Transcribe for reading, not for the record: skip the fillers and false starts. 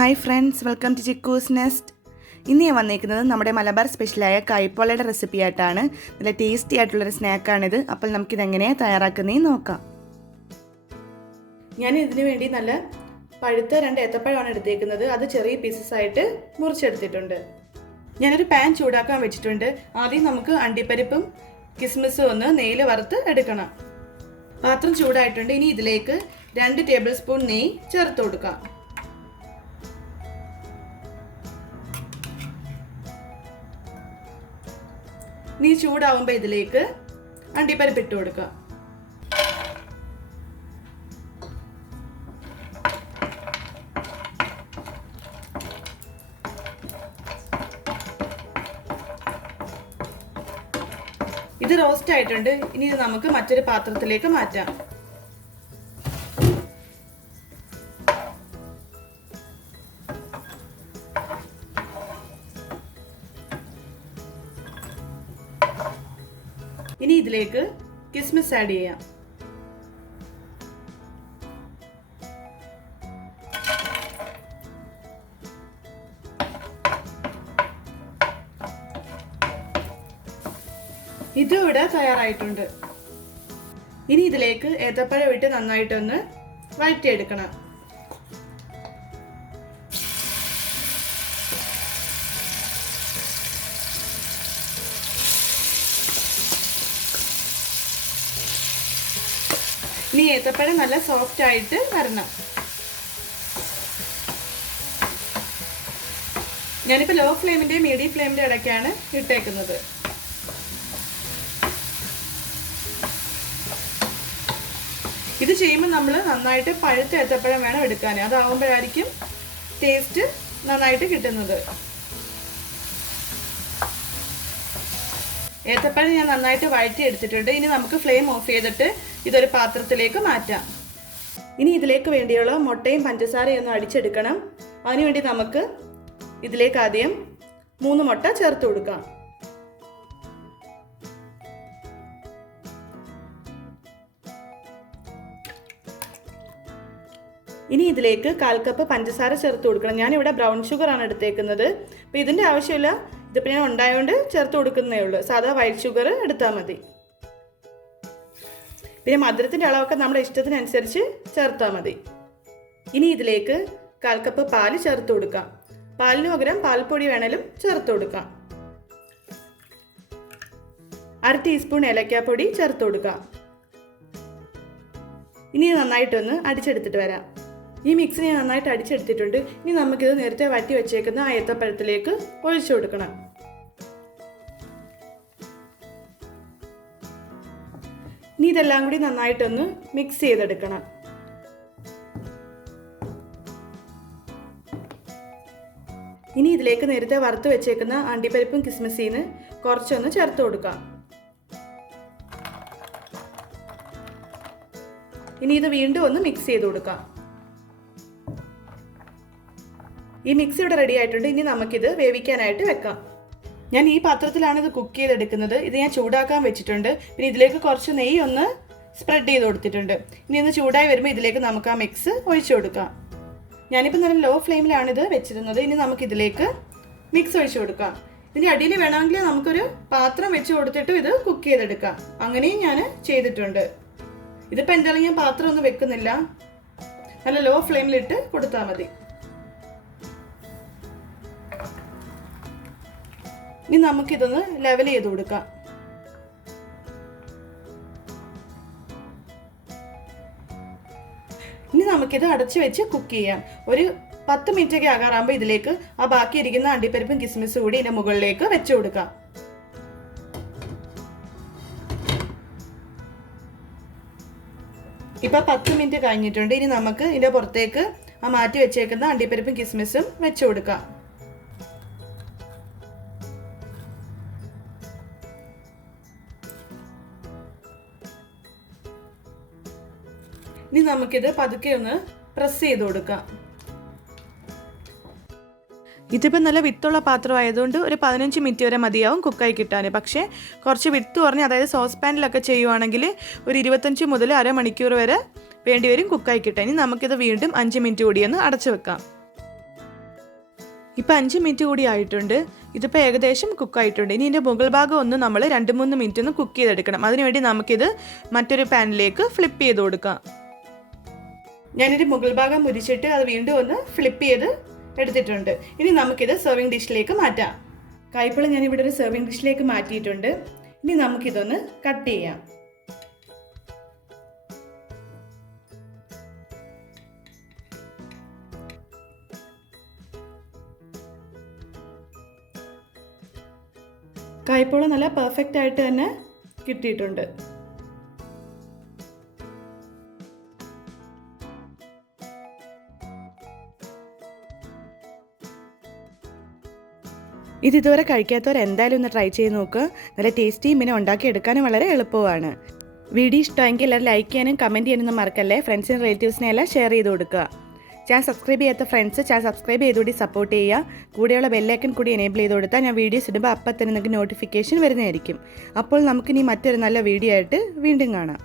Hi friends, welcome to Chikku's nest. ഇന്ന് ഞാൻ വന്നിരിക്കുന്നത് നമ്മുടെ മലബാർ സ്പെഷ്യലായ കൈപ്പോളയുടെ റെസിപ്പി ആയിട്ടാണ്. നല്ല ടേസ്റ്റി ആയിട്ടുള്ളൊരു സ്നാക്കാണിത്. അപ്പോൾ നമുക്കിതെങ്ങനെയാണ് തയ്യാറാക്കുന്നതെന്ന് നോക്കാം. ഞാൻ ഇതിനു വേണ്ടി നല്ല പഴുത്ത 2 ഏത്തപ്പഴമാണ് എടുത്തേക്കുന്നത്. അത് ചെറിയ പീസസ് ആയിട്ട് മുറിച്ചെടുത്തിട്ടുണ്ട്. ഞാനൊരു പാൻ ചൂടാക്കാൻ വെച്ചിട്ടുണ്ട്. ആദ്യം നമുക്ക് അണ്ടിപ്പരിപ്പും കിസ്മിസും ഒന്ന് നെയ്യിൽ വറുത്ത് എടുക്കണം. പാത്രം ചൂടായിട്ടുണ്ട്. ഇനി ഇതിലേക്ക് 2 ടേബിൾ സ്പൂൺ നെയ്യ് ചേർത്ത് കൊടുക്കാം. നെയ്യ് ചൂടാവുമ്പോൾ ഇതിലേക്ക് അണ്ടിപ്പരിപ്പ് ഇട്ട് കൊടുക്കുക. ഇത് റോസ്റ്റ് ആയിട്ടുണ്ട്. ഇനി ഇത് നമുക്ക് മറ്റൊരു പാത്രത്തിലേക്ക് മാറ്റാം. ഇനി ഇതിലേക്ക് കിസ്മിസ് ആഡ് ചെയ്യാം. ഇത് ഇവിടെ തയ്യാറായിട്ടുണ്ട്. ഇനി ഇതിലേക്ക് ഏത്തപ്പഴം ഇട്ട് നന്നായിട്ടൊന്ന് വഴറ്റിയെടുക്കണം. ഇനി ഏത്തപ്പഴം നല്ല സോഫ്റ്റ് ആയിട്ട് വരണം. ഞാനിപ്പോൾ ലോ ഫ്ലെയിമിന്റെ മീഡിയം ഫ്ലെയിമിന്റെ ഇടയ്ക്കാണ് ഇട്ടേക്കുന്നത്. ഇത് ചെയ്യുമ്പോൾ നമ്മൾ നന്നായിട്ട് പഴുത്ത ഏത്തപ്പഴം വേണം എടുക്കാൻ. അതാവുമ്പോഴായിരിക്കും ടേസ്റ്റ് നന്നായിട്ട് കിട്ടുന്നത്. ഏത്തപ്പഴം ഞാൻ നന്നായിട്ട് വഴറ്റി എടുത്തിട്ടുണ്ട്. ഇനി നമുക്ക് ഫ്ലെയിം ഓഫ് ചെയ്തിട്ട് ഇതൊരു പാത്രത്തിലേക്ക് മാറ്റാം. ഇനി ഇതിലേക്ക് വേണ്ടിയുള്ള മുട്ടയും പഞ്ചസാരയും ഒന്ന് അടിച്ചെടുക്കണം. അതിനുവേണ്ടി നമുക്ക് ഇതിലേക്ക് ആദ്യം 3 മുട്ട ചേർത്ത് കൊടുക്കാം. ഇനി ഇതിലേക്ക് 1/4 കപ്പ് പഞ്ചസാര ചേർത്ത് കൊടുക്കണം. ഞാനിവിടെ ബ്രൗൺ ഷുഗറാണ് എടുത്തേക്കുന്നത്. അപ്പോൾ ഇതിൻ്റെ ആവശ്യമില്ല. ഇതിപ്പോൾ ഞാൻ ഉണ്ടായതുകൊണ്ട് ചേർത്ത് കൊടുക്കുന്നേ ഉള്ളൂ. സാധാ വൈറ്റ് ഷുഗർ എടുത്താൽ മതി. പിന്നെ മധുരത്തിൻ്റെ അളവൊക്കെ നമ്മുടെ ഇഷ്ടത്തിനനുസരിച്ച് ചേർത്താൽ മതി. ഇനി ഇതിലേക്ക് 1/4 കപ്പ് പാല് ചേർത്ത് കൊടുക്കാം. പാലിന് പകരം പാൽപ്പൊടി വേണേലും ചേർത്ത് കൊടുക്കാം. 1/2 ടീസ്പൂൺ ഏലക്കാപ്പൊടി ചേർത്ത് കൊടുക്കാം. ഇനി നന്നായിട്ടൊന്ന് അടിച്ചെടുത്തിട്ട് വരാം. ഈ മിക്സ് ഞാൻ നന്നായിട്ട് അടിച്ചെടുത്തിട്ടുണ്ട്. ഇനി നമുക്കിത് നേരത്തെ വറ്റി വെച്ചേക്കുന്ന ആ ഏത്തപ്പഴത്തിലേക്ക് ഒഴിച്ചു കൊടുക്കണം. ഇനി ഇതെല്ലാം കൂടി നന്നായിട്ടൊന്ന് മിക്സ് ചെയ്തെടുക്കണം. ഇനി ഇതിലേക്ക് നേരത്തെ വറുത്ത് വെച്ചേക്കുന്ന അണ്ടിപ്പരിപ്പും കിസ്മിസിന്ന് കുറച്ചൊന്ന് ചേർത്ത് കൊടുക്കാം. ഇനി ഇത് വീണ്ടും ഒന്ന് മിക്സ് ചെയ്ത് കൊടുക്കാം. ഈ മിക്സ് ഇവിടെ റെഡി ആയിട്ടുണ്ട്. ഇനി നമുക്കിത് വേവിക്കാനായിട്ട് വെക്കാം. ഞാൻ ഈ പാത്രത്തിലാണ് ഇത് കുക്ക് ചെയ്തെടുക്കുന്നത്. ഇത് ഞാൻ ചൂടാക്കാൻ വെച്ചിട്ടുണ്ട്. പിന്നെ ഇതിലേക്ക് കുറച്ച് നെയ്യ് ഒന്ന് സ്പ്രെഡ് ചെയ്ത് കൊടുത്തിട്ടുണ്ട്. ഇനി ഒന്ന് ചൂടായി വരുമ്പോൾ ഇതിലേക്ക് നമുക്ക് ആ മിക്സ് ഒഴിച്ചു കൊടുക്കാം. ഞാനിപ്പോൾ നല്ല ലോ ഫ്ലെയിമിലാണ് ഇത് വെച്ചിരുന്നത്. ഇനി നമുക്കിതിലേക്ക് മിക്സ് ഒഴിച്ചു കൊടുക്കാം. ഇതിൻ്റെ അടിയിൽ വേണമെങ്കിൽ നമുക്കൊരു പാത്രം വെച്ച് കൊടുത്തിട്ട് ഇത് കുക്ക് ചെയ്തെടുക്കാം. അങ്ങനെയും ഞാൻ ചെയ്തിട്ടുണ്ട്. ഇതിപ്പോൾ എന്തായാലും ഞാൻ പാത്രം ഒന്നും വെക്കുന്നില്ല. നല്ല ലോ ഫ്ലെയിമിലിട്ട് കൊടുത്താൽ മതി. ഇനി നമുക്കിതൊന്ന് ലെവൽ ചെയ്ത് കൊടുക്കാം. ഇനി നമുക്കിത് അടച്ചു വെച്ച് കുക്ക് ചെയ്യാം. ഒരു 10 മിനിറ്റൊക്കെ ആകാറാകുമ്പോൾ ഇതിലേക്ക് ആ ബാക്കിയിരിക്കുന്ന അണ്ടിപ്പരിപ്പും കിസ്മിസും കൂടി ഇതിൻ്റെ മുകളിലേക്ക് വെച്ച് കൊടുക്കാം. ഇപ്പോൾ 10 മിനിറ്റ് കഴിഞ്ഞിട്ടുണ്ട്. ഇനി നമുക്ക് ഇതിൻ്റെ പുറത്തേക്ക് ആ മാറ്റി വെച്ചേക്കുന്ന അണ്ടിപ്പരിപ്പും കിസ്മിസും വെച്ച് കൊടുക്കാം. ഇനി നമുക്കിത് പതുക്കെ ഒന്ന് പ്രസ് ചെയ്ത് കൊടുക്കാം. ഇതിപ്പോൾ നല്ല വിത്തുള്ള പാത്രം ആയതുകൊണ്ട് ഒരു 15 മിനിറ്റ് വരെ മതിയാവും കുക്കായി കിട്ടാൻ. പക്ഷേ കുറച്ച് വിത്ത് കുറഞ്ഞ്, അതായത് സോസ് പാനിലൊക്കെ ചെയ്യുവാണെങ്കിൽ ഒരു 25 മുതൽ അരമണിക്കൂർ വരെ വേണ്ടിവരും കുക്കായി കിട്ടാൻ. ഇനി നമുക്കിത് വീണ്ടും 5 മിനിറ്റ് കൂടി ഒന്ന് അടച്ചു വെക്കാം. ഇപ്പോൾ 5 മിനിറ്റ് കൂടി ആയിട്ടുണ്ട്. ഇതിപ്പോൾ ഏകദേശം കുക്കായിട്ടുണ്ട്. ഇനി ഇതിൻ്റെ മുകൾ ഭാഗം ഒന്ന് നമ്മൾ 2-3 മിനിറ്റ് ഒന്ന് കുക്ക് ചെയ്തെടുക്കണം. അതിനുവേണ്ടി നമുക്കിത് മറ്റൊരു പാനിലേക്ക് ഫ്ലിപ്പ് ചെയ്ത് കൊടുക്കാം. ഞാനൊരു മുകൾ ഭാഗം മുരിച്ചിട്ട് അത് വീണ്ടും ഒന്ന് ഫ്ലിപ്പ് ചെയ്ത് എടുത്തിട്ടുണ്ട്. ഇനി നമുക്കിത് സെർവിങ് ഡിഷിലേക്ക് മാറ്റാം. കൈപ്പള ഞാനിവിടെ ഒരു സെർവിങ് ഡിഷിലേക്ക് മാറ്റിയിട്ടുണ്ട്. ഇനി നമുക്കിതൊന്ന് കട്ട് ചെയ്യാം. കൈപ്പോള നല്ല പെർഫെക്റ്റ് ആയിട്ട് തന്നെ കിട്ടിയിട്ടുണ്ട്. ഇത് ഇതുവരെ കഴിക്കാത്തവർ എന്തായാലും ഒന്ന് ട്രൈ ചെയ്ത് നോക്കുക. നല്ല ടേസ്റ്റിയും പിന്നെ ഉണ്ടാക്കിയെടുക്കാനും വളരെ എളുപ്പമാണ്. വീഡിയോ ഇഷ്ടമെങ്കിൽ എല്ലാവരും ലൈക്ക് ചെയ്യാനും കമൻറ്റ് ചെയ്യാനൊന്നും മറക്കല്ലേ. ഫ്രണ്ട്സിനും റിലേറ്റീവ്സിനെ എല്ലാം ഷെയർ ചെയ്ത് കൊടുക്കുക. ചാനൽ സബ്സ്ക്രൈബ് ചെയ്യാത്ത ഫ്രണ്ട്സ് ചാനൽ സബ്സ്ക്രൈബ് ചെയ്തുകൂടി സപ്പോർട്ട് ചെയ്യുക. കൂടെയുള്ള ബെല്ലൈക്കൺ കൂടി എനേബിൾ ചെയ്ത് കൊടുത്താൽ ഞാൻ വീഡിയോസ് ഇടുമ്പോൾ അപ്പം തന്നെ നിങ്ങൾക്ക് നോട്ടിഫിക്കേഷൻ വരുന്നതായിരിക്കും. അപ്പോൾ നമുക്കിനി മറ്റൊരു നല്ല വീഡിയോ ആയിട്ട് വീണ്ടും കാണാം.